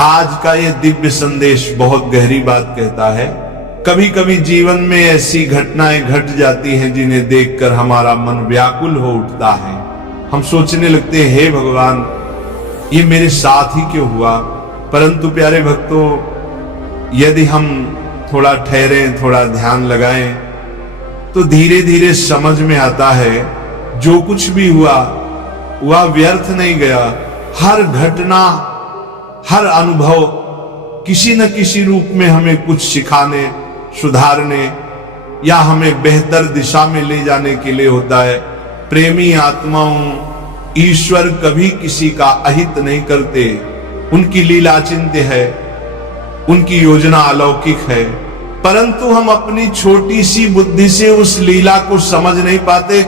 आज का ये दिव्य संदेश बहुत गहरी बात कहता है। कभी कभी जीवन में ऐसी घटनाएं घट जाती हैं जिन्हें देखकर हमारा मन व्याकुल हो उठता है। हम सोचने लगते हैं, हे भगवान, ये मेरे साथ ही क्यों हुआ। परंतु प्यारे भक्तों, यदि हम थोड़ा ठहरें, थोड़ा ध्यान लगाएं, तो धीरे धीरे समझ में आता है जो कुछ भी हुआ वह व्यर्थ नहीं गया। हर घटना, हर अनुभव किसी न किसी रूप में हमें कुछ सिखाने, सुधारने या हमें बेहतर दिशा में ले जाने के लिए होता है। प्रेमी आत्माओं, ईश्वर कभी किसी का अहित नहीं करते। उनकी लीला चिंत्य है, उनकी योजना अलौकिक है, परंतु हम अपनी छोटी सी बुद्धि से उस लीला को समझ नहीं पाते।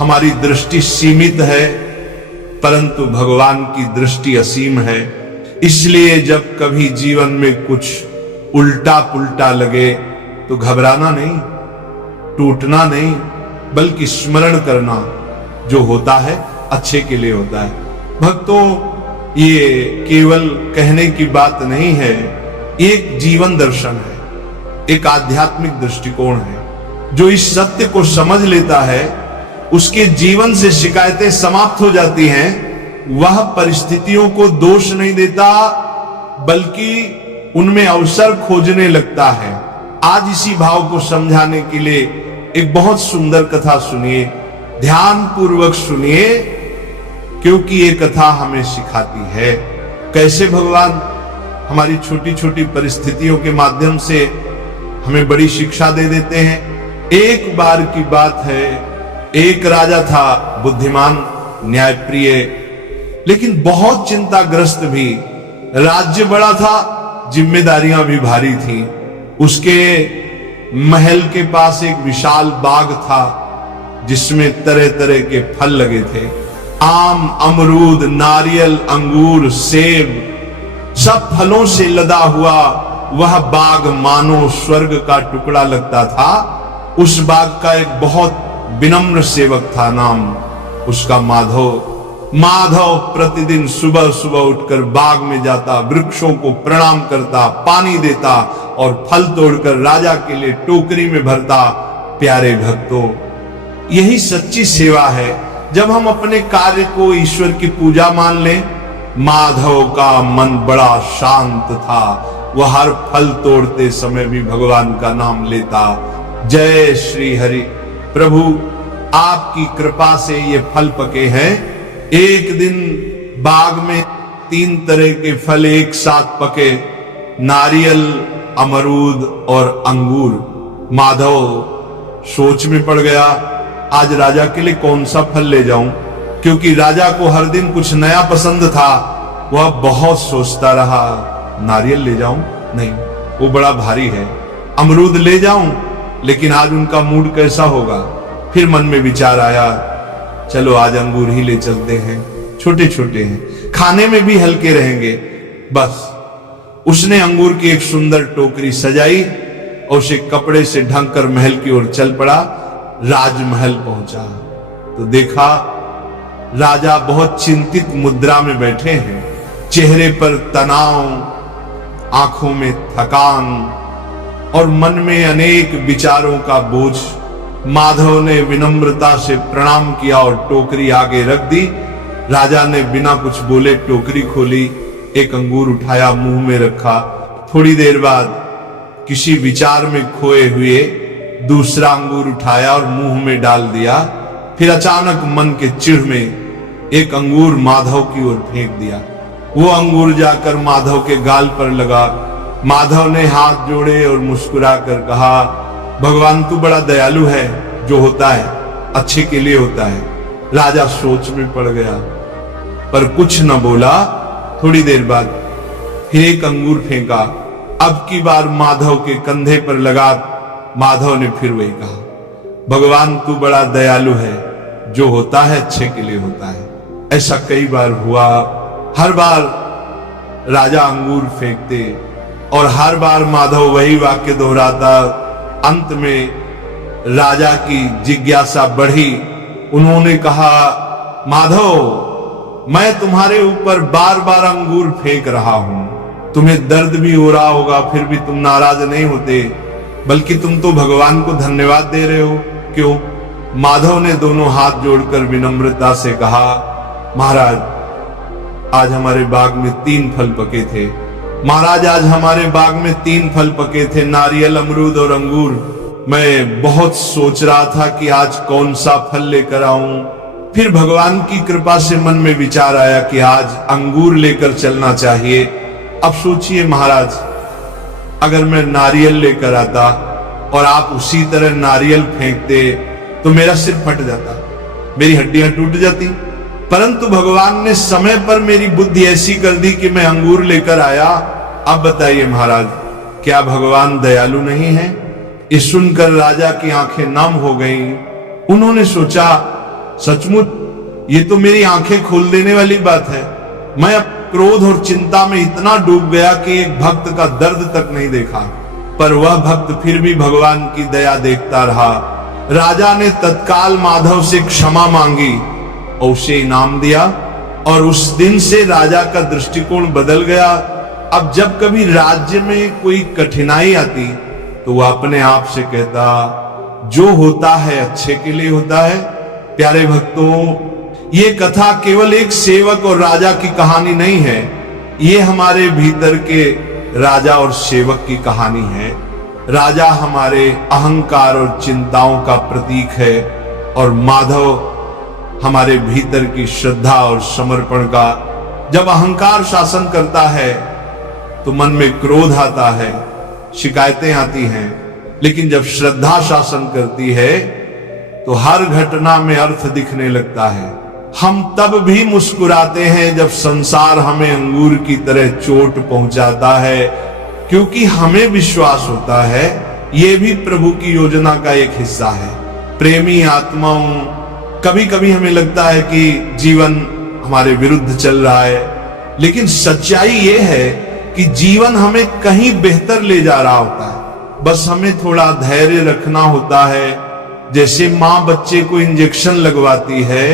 हमारी दृष्टि सीमित है, परंतु भगवान की दृष्टि असीम है। इसलिए जब कभी जीवन में कुछ उल्टा पुल्टा लगे तो घबराना नहीं, टूटना नहीं, बल्कि स्मरण करना, जो होता है अच्छे के लिए होता है। भक्तों, ये केवल कहने की बात नहीं है, एक जीवन दर्शन है, एक आध्यात्मिक दृष्टिकोण है। जो इस सत्य को समझ लेता है, उसके जीवन से शिकायतें समाप्त हो जाती हैं। वह परिस्थितियों को दोष नहीं देता, बल्कि उनमें अवसर खोजने लगता है। आज इसी भाव को समझाने के लिए एक बहुत सुंदर कथा सुनिए, ध्यान पूर्वक सुनिए, क्योंकि ये कथा हमें सिखाती है कैसे भगवान हमारी छोटी छोटी परिस्थितियों के माध्यम से हमें बड़ी शिक्षा दे देते हैं। एक बार की बात है, एक राजा था, बुद्धिमान, न्यायप्रिय, लेकिन बहुत चिंताग्रस्त भी। राज्य बड़ा था, जिम्मेदारियां भी भारी थी। उसके महल के पास एक विशाल बाग था जिसमें तरह तरह के फल लगे थे। आम, अमरूद, नारियल, अंगूर, सेब, सब फलों से लदा हुआ वह बाग मानो स्वर्ग का टुकड़ा लगता था। उस बाग का एक बहुत विनम्र सेवक था, नाम उसका माधव। माधव प्रतिदिन सुबह सुबह उठकर बाग में जाता, वृक्षों को प्रणाम करता, पानी देता और फल तोड़कर राजा के लिए टोकरी में भरता। प्यारे भक्तों, यही सच्ची सेवा है। जब हम अपने कार्य को ईश्वर की पूजा मान लें। माधव का मन बड़ा शांत था, वह हर फल तोड़ते समय भी भगवान का नाम लेता। जय श्री हरि प्रभु, आपकी कृपा से ये फल पके हैं। एक दिन बाग में 3 तरह के फल एक साथ पके, नारियल, अमरूद और अंगूर। माधव सोच में पड़ गया, आज राजा के लिए कौन सा फल ले जाऊं, क्योंकि राजा को हर दिन कुछ नया पसंद था। वह बहुत सोचता रहा, नारियल ले जाऊं, नहीं वो बड़ा भारी है। अमरूद ले जाऊं, लेकिन आज उनका मूड कैसा होगा। फिर मन में विचार आया, चलो आज अंगूर ही ले चलते हैं, छोटे छोटे हैं, खाने में भी हल्के रहेंगे। बस उसने अंगूर की एक सुंदर टोकरी सजाई और उसे कपड़े से ढककर महल की ओर चल पड़ा। राजमहल पहुंचा तो देखा राजा बहुत चिंतित मुद्रा में बैठे हैं, चेहरे पर तनाव, आंखों में थकान और मन में अनेक विचारों का बोझ। माधव ने विनम्रता से प्रणाम किया और टोकरी आगे रख दी। राजा ने बिना कुछ बोले टोकरी खोली, एक अंगूर उठाया, मुंह में रखा। थोड़ी देर बाद किसी विचार में खोए हुए दूसरा अंगूर उठाया और मुंह में डाल दिया। फिर अचानक मन के चिढ़ में एक अंगूर माधव की ओर फेंक दिया। वो अंगूर जाकर माधव के गाल पर लगा। माधव ने हाथ जोड़े और मुस्कुराकर कहा, भगवान तू बड़ा दयालु है, जो होता है अच्छे के लिए होता है। राजा सोच में पड़ गया पर कुछ न बोला। थोड़ी देर बाद फिर एक अंगूर फेंका, अब की बार माधव के कंधे पर लगा। माधव ने फिर वही कहा, भगवान तू बड़ा दयालु है, जो होता है अच्छे के लिए होता है। ऐसा कई बार हुआ। हर बार राजा अंगूर फेंकते और हर बार माधव वही वाक्य दोहराता। अंत में राजा की जिज्ञासा बढ़ी। उन्होंने कहा, माधव मैं तुम्हारे ऊपर बार बार अंगूर फेंक रहा हूं, तुम्हें दर्द भी हो रहा होगा, फिर भी तुम नाराज नहीं होते, बल्कि तुम तो भगवान को धन्यवाद दे रहे हो। क्यों? माधव ने दोनों हाथ जोड़कर विनम्रता से कहा, महाराज आज हमारे बाग में 3 फल पके थे। महाराज आज हमारे बाग में 3 फल पके थे, नारियल, अमरूद और अंगूर। मैं बहुत सोच रहा था कि आज कौन सा फल लेकर आऊं। फिर भगवान की कृपा से मन में विचार आया कि आज अंगूर लेकर चलना चाहिए। अब सोचिए महाराज, अगर मैं नारियल लेकर आता और आप उसी तरह नारियल फेंकते तो मेरा सिर फट जाता, मेरी हड्डियां टूट जाती। परंतु भगवान ने समय पर मेरी बुद्धि ऐसी कर दी कि मैं अंगूर लेकर आया। अब बताइए महाराज, क्या भगवान दयालु नहीं है? ये सुनकर राजा की आंखें नम हो गईं। उन्होंने सोचा, सचमुच ये तो मेरी आंखें खोल देने वाली बात है। मैं अब क्रोध और चिंता में इतना डूब गया कि एक भक्त का दर्द तक नहीं देखा। पर वह भक्त फिर भी भगवान की दया देखता रहा। राजा ने तत्काल माधव से क्षमा मांगी और उसे इनाम दिया, और उस दिन से राजा का दृष्टिकोण बदल गया। अब जब कभी राज्य में कोई कठिनाई आती तो वह अपने आप से कहता, जो होता है अच्छे के लिए होता है। प्यारे भक्तों, ये कथा केवल एक सेवक और राजा की कहानी नहीं है, ये हमारे भीतर के राजा और सेवक की कहानी है। राजा हमारे अहंकार और चिंताओं का प्रतीक है, और माधव हमारे भीतर की श्रद्धा और समर्पण का। जब अहंकार शासन करता है तो मन में क्रोध आता है, शिकायतें आती हैं, लेकिन जब श्रद्धा शासन करती है तो हर घटना में अर्थ दिखने लगता है। हम तब भी मुस्कुराते हैं जब संसार हमें अंगूर की तरह चोट पहुंचाता है, क्योंकि हमें विश्वास होता है ये भी प्रभु की योजना का एक हिस्सा है। प्रेमी आत्माओं, कभी कभी हमें लगता है कि जीवन हमारे विरुद्ध चल रहा है, लेकिन सच्चाई ये है कि जीवन हमें कहीं बेहतर ले जा रहा होता है। बस हमें थोड़ा धैर्य रखना होता है। जैसे माँ बच्चे को इंजेक्शन लगवाती है,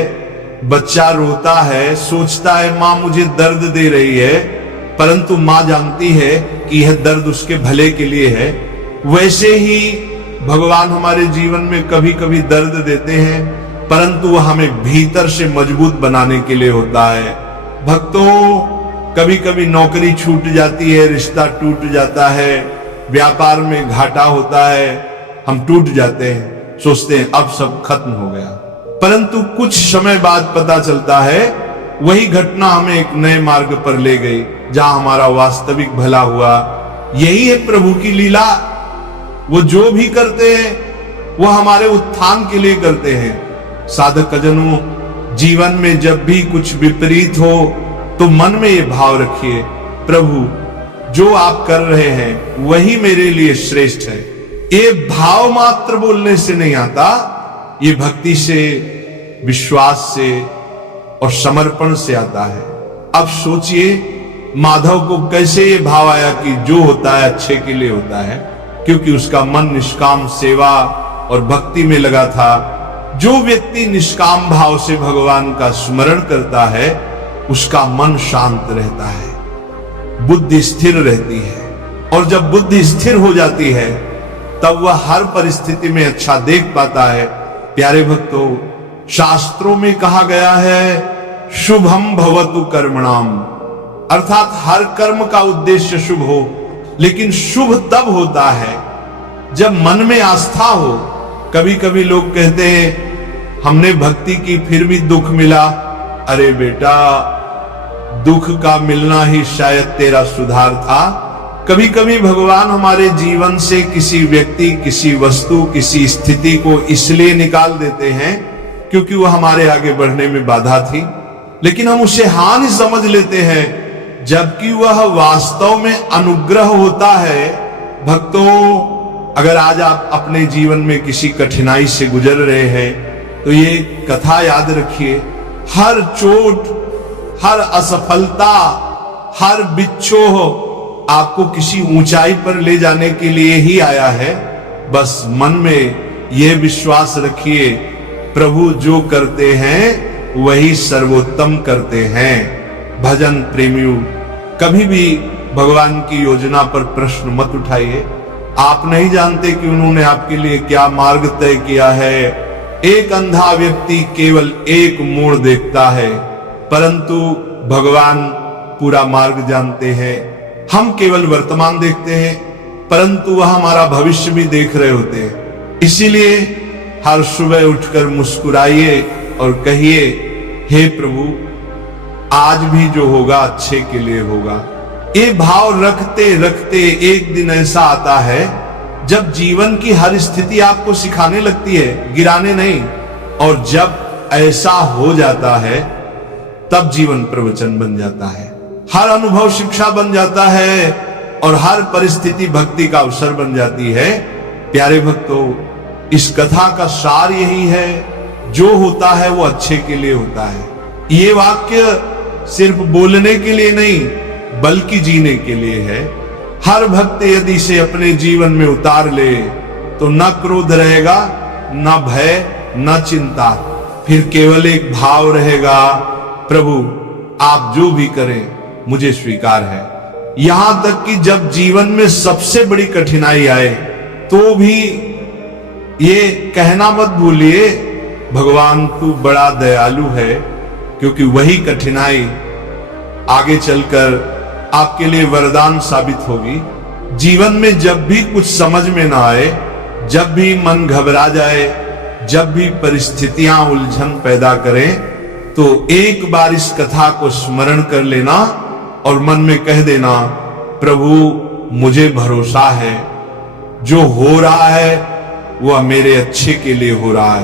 बच्चा रोता है, सोचता है माँ मुझे दर्द दे रही है, परंतु माँ जानती है कि यह दर्द उसके भले के लिए है। वैसे ही भगवान हमारे जीवन में कभी कभी दर्द देते हैं, परंतु वह हमें भीतर से मजबूत बनाने के लिए होता है। भक्तों, कभी कभी नौकरी छूट जाती है, रिश्ता टूट जाता है, व्यापार में घाटा होता है, हम टूट जाते हैं, सोचते हैं अब सब खत्म हो गया। परंतु कुछ समय बाद पता चलता है वही घटना हमें एक नए मार्ग पर ले गई, जहां हमारा वास्तविक भला हुआ। यही है प्रभु की लीला। वो जो भी करते हैं वो हमारे उत्थान के लिए करते हैं। साधक जनों, जीवन में जब भी कुछ विपरीत हो तो मन में ये भाव रखिए, प्रभु जो आप कर रहे हैं वही मेरे लिए श्रेष्ठ है। ये भाव मात्र बोलने से नहीं आता, ये भक्ति से, विश्वास से और समर्पण से आता है। अब सोचिए माधव को कैसे ये भाव आया कि जो होता है अच्छे के लिए होता है, क्योंकि उसका मन निष्काम सेवा और भक्ति में लगा था। जो व्यक्ति निष्काम भाव से भगवान का स्मरण करता है उसका मन शांत रहता है, बुद्धि स्थिर रहती है, और जब बुद्धि स्थिर हो जाती है तब वह हर परिस्थिति में अच्छा देख पाता है। प्यारे भक्तों, शास्त्रों में कहा गया है शुभम भवतु कर्मणाम, अर्थात हर कर्म का उद्देश्य शुभ हो, लेकिन शुभ तब होता है जब मन में आस्था हो। कभी कभी लोग कहते हैं हमने भक्ति की फिर भी दुख मिला। अरे बेटा, दुख का मिलना ही शायद तेरा सुधार था। कभी कभी भगवान हमारे जीवन से किसी व्यक्ति, किसी वस्तु, किसी स्थिति को इसलिए निकाल देते हैं क्योंकि वह हमारे आगे बढ़ने में बाधा थी, लेकिन हम उसे हानि समझ लेते हैं, जबकि वह वास्तव में अनुग्रह होता है। भक्तों, अगर आज आप अपने जीवन में किसी कठिनाई से गुजर रहे हैं तो ये कथा याद रखिए, हर चोट, हर असफलता, हर बिच्छोह आपको किसी ऊंचाई पर ले जाने के लिए ही आया है। बस मन में यह विश्वास रखिए, प्रभु जो करते हैं वही सर्वोत्तम करते हैं। भजन प्रेमियों, कभी भी भगवान की योजना पर प्रश्न मत उठाइए। आप नहीं जानते कि उन्होंने आपके लिए क्या मार्ग तय किया है। एक अंधा व्यक्ति केवल एक मोड़ देखता है, परंतु भगवान पूरा मार्ग जानते हैं। हम केवल वर्तमान देखते हैं, परंतु वह हमारा भविष्य भी देख रहे होते हैं। इसीलिए हर सुबह उठकर मुस्कुराइए और कहिए, हे प्रभु, आज भी जो होगा अच्छे के लिए होगा। ये भाव रखते रखते एक दिन ऐसा आता है जब जीवन की हर स्थिति आपको सिखाने लगती है, गिराने नहीं। और जब ऐसा हो जाता है तब जीवन प्रवचन बन जाता है, हर अनुभव शिक्षा बन जाता है और हर परिस्थिति भक्ति का अवसर बन जाती है। प्यारे भक्तों, इस कथा का सार यही है, जो होता है वो अच्छे के लिए होता है। ये वाक्य सिर्फ बोलने के लिए नहीं बल्कि जीने के लिए है। हर भक्त यदि इसे अपने जीवन में उतार ले तो न क्रोध रहेगा, न भय, न चिंता, फिर केवल एक भाव रहेगा, प्रभु आप जो भी करें मुझे स्वीकार है। यहां तक कि जब जीवन में सबसे बड़ी कठिनाई आए तो भी ये कहना मत भूलिए, भगवान तू बड़ा दयालु है, क्योंकि वही कठिनाई आगे चलकर आपके लिए वरदान साबित होगी। जीवन में जब भी कुछ समझ में ना आए, जब भी मन घबरा जाए, जब भी परिस्थितियां उलझन पैदा करें, तो एक बार इस कथा को स्मरण कर लेना और मन में कह देना, प्रभु मुझे भरोसा है, जो हो रहा है वह मेरे अच्छे के लिए हो रहा है।